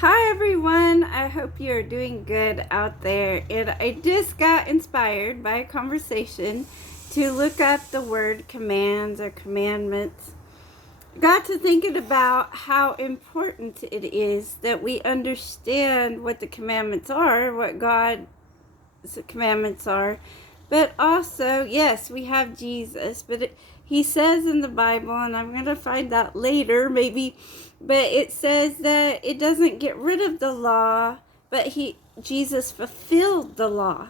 Hi everyone, I hope you're doing good out there. And I just got inspired by a conversation to look up the word commands or commandments. Got to thinking about how important it is that we understand what the commandments are, what God's commandments are. But also, yes, we have Jesus, but he says in the Bible, and I'm going to find that later maybe, but it says that it doesn't get rid of the law, but Jesus fulfilled the law.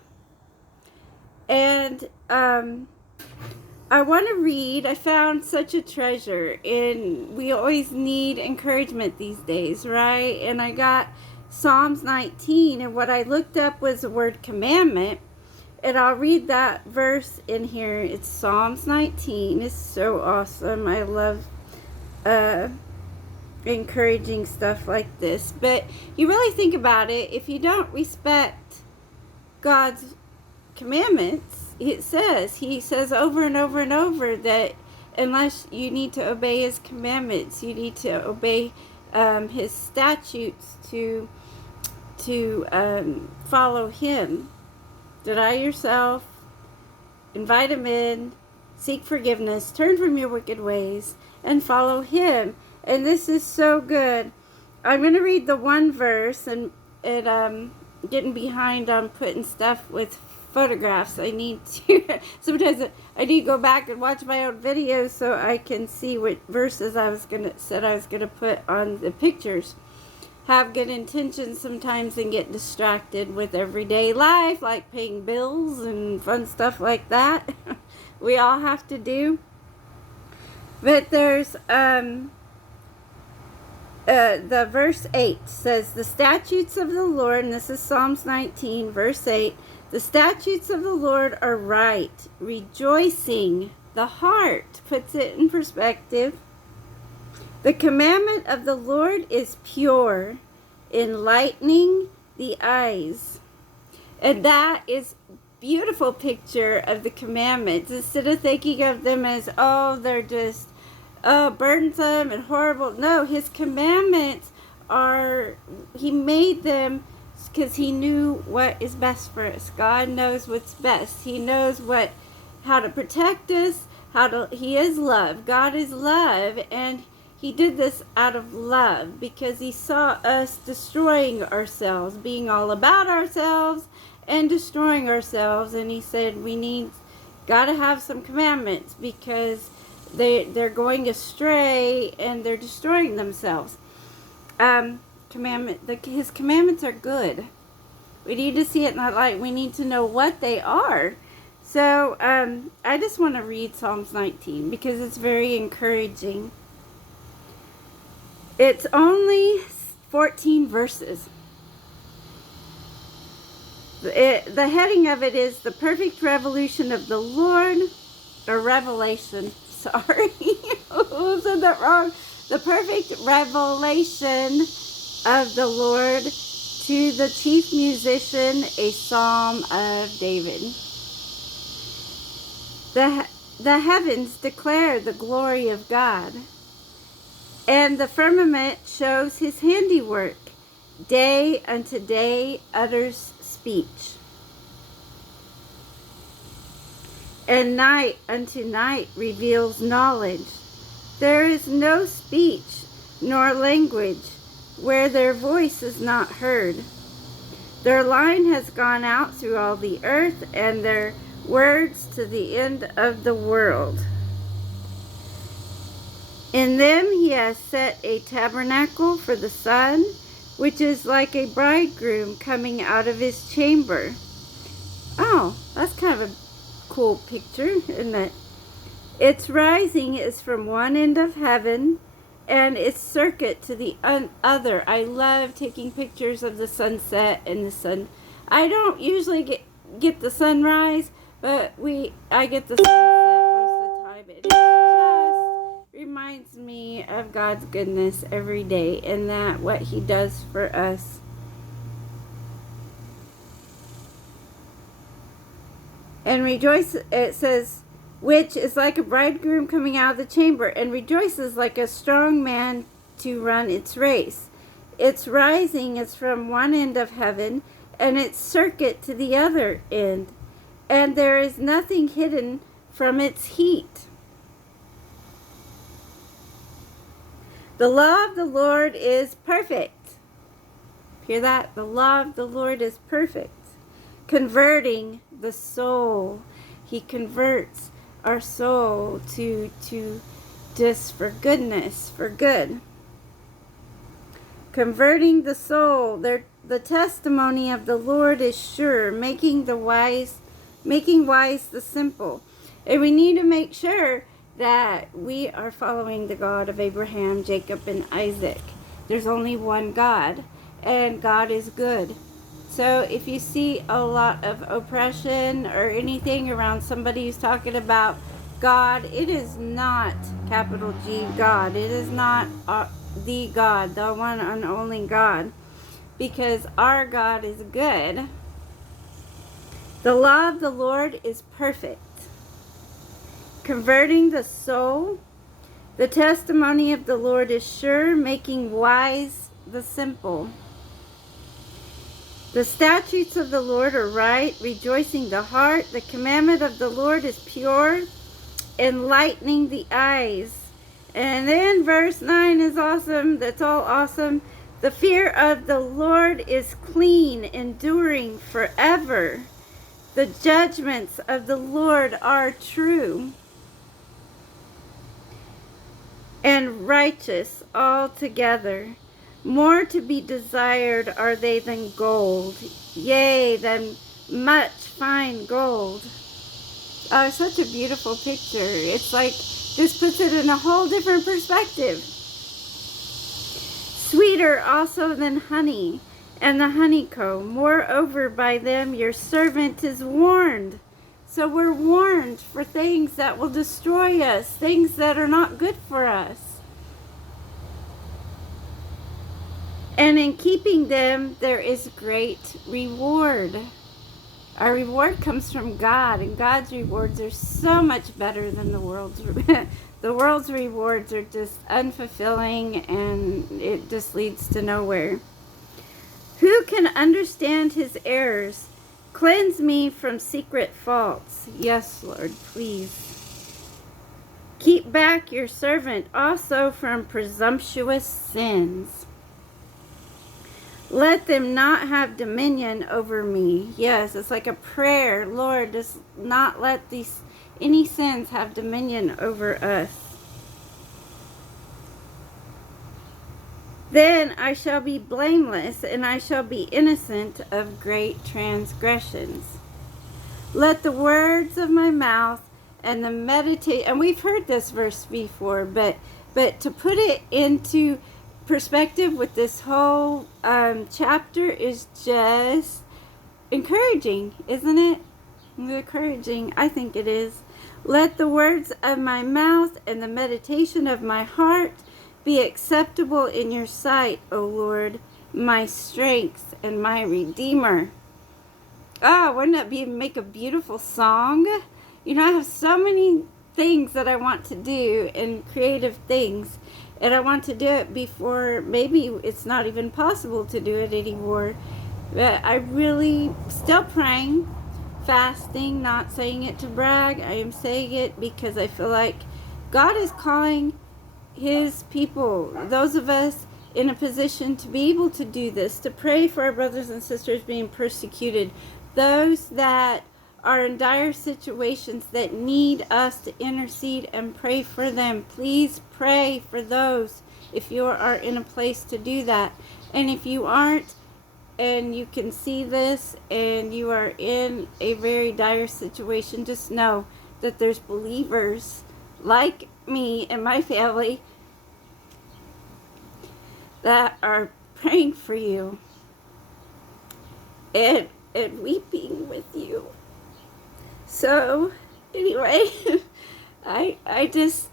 And I want to read, I found such a treasure, and we always need encouragement these days, right? And I got Psalms 19, and what I looked up was the word commandment. And I'll read that verse in here. It's Psalms 19. It's so awesome. I love encouraging stuff like this. But you really think about it, if you don't respect God's commandments, he says over and over and over that unless you need to obey his commandments, you need to obey his statutes to follow him. Deny yourself, invite him in, seek forgiveness, turn from your wicked ways, and follow him. And this is so good. I'm going to read the one verse, and getting behind on putting stuff with photographs. I need to, sometimes I need to go back and watch my own videos so I can see what verses I was going to put on the pictures. Have good intentions sometimes and get distracted with everyday life, like paying bills and fun stuff like that. We all have to do. But there's the verse 8 says, the statutes of the Lord, and this is Psalms 19, verse 8, the statutes of the Lord are right, rejoicing the heart, puts it in perspective. The commandment of the Lord is pure, enlightening the eyes. And that is a beautiful picture of the commandments. Instead of thinking of them as, they're just burdensome and horrible. No, his commandments he made them because he knew what is best for us. God knows what's best. He knows how to protect us, he is love. God is love, and he did this out of love because he saw us destroying ourselves, being all about ourselves and destroying ourselves. And he said, got to have some commandments because they're going astray and they're destroying themselves. His commandments are good. We need to see it in that light. We need to know what they are. So I just want to read Psalms 19 because it's very encouraging. It's only 14 verses. The heading of it is The Perfect Revolution of the Lord, or Revelation, sorry. Who said that wrong? The Perfect Revelation of the Lord, to the chief musician, a psalm of David. The heavens declare the glory of God, and the firmament shows his handiwork. Day unto day utters speech, and night unto night reveals knowledge. There is no speech nor language where their voice is not heard. Their line has gone out through all the earth, and their words to the end of the world. In them he has set a tabernacle for the sun, which is like a bridegroom coming out of his chamber. Oh, that's kind of a cool picture, isn't it? Its rising is from one end of heaven, and its circuit to the other. I love taking pictures of the sunset and the sun. I don't usually get the sunrise, but I get the sunset most of the time. It just reminds me of God's goodness every day, and that what he does for us. And rejoice, it says, which is like a bridegroom coming out of the chamber, and rejoices like a strong man to run its race. Its rising is from one end of heaven, and its circuit to the other end, and there is nothing hidden from its heat. The law of the Lord is perfect. Hear that? The law of the Lord is perfect, converting the soul. He converts our soul to just for goodness, for good. Converting the soul. The testimony of the Lord is sure, making wise the simple. And we need to make sure that we are following the God of Abraham, Jacob, and Isaac. There's only one God, and God is good. So if you see a lot of oppression or anything around somebody who's talking about God, it is not capital G God. It is not the God, the one and only God, because our God is good. The law of the Lord is perfect, converting the soul. The testimony of the Lord is sure, making wise the simple. The statutes of the Lord are right, rejoicing the heart. The commandment of the Lord is pure, enlightening the eyes. And then verse 9 is awesome. That's all awesome. The fear of the Lord is clean, enduring forever. The judgments of the Lord are true and righteous altogether. More to be desired are they than gold, yea, than much fine gold. Oh, such a beautiful picture. It's like this puts it in a whole different perspective. Sweeter also than honey and the honeycomb. Moreover, by them your servant is warned. So we're warned for things that will destroy us, things that are not good for us. And in keeping them, there is great reward. Our reward comes from God, and God's rewards are so much better than the world's. The world's rewards are just unfulfilling, and it just leads to nowhere. Who can understand his errors? Cleanse me from secret faults. Yes, Lord, please. Keep back your servant also from presumptuous sins. Let them not have dominion over me. Yes, it's like a prayer. Lord, just not let any sins have dominion over us. Then I shall be blameless, and I shall be innocent of great transgressions. Let the words of my mouth and the meditation, and we've heard this verse before, but to put it into perspective with this whole chapter is just encouraging, isn't it? Encouraging, I think it is. Let the words of my mouth and the meditation of my heart be acceptable in your sight, O Lord, my strength and my Redeemer. Wouldn't that make a beautiful song? You know, I have so many things that I want to do and creative things. And I want to do it before, maybe it's not even possible to do it anymore. But I really still praying, fasting, not saying it to brag. I am saying it because I feel like God is calling his people, those of us in a position to be able to do this, to pray for our brothers and sisters being persecuted, those that are in dire situations that need us to intercede and pray for them. Please pray for those if you are in a place to do that. And if you aren't, and you can see this and you are in a very dire situation, just know that there's believers like me and my family that are praying for you and weeping with you. So, anyway, I just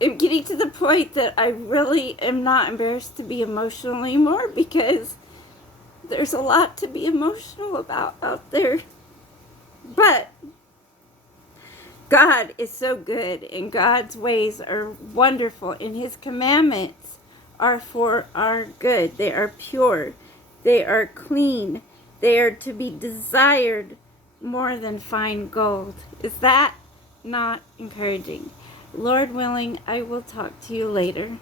am getting to the point that I really am not embarrassed to be emotional anymore, because there's a lot to be emotional about out there. But God is so good, and God's ways are wonderful, and his commandments are for our good. They are pure. They are clean. They are to be desired more than fine gold. Is that not encouraging? Lord willing, I will talk to you later.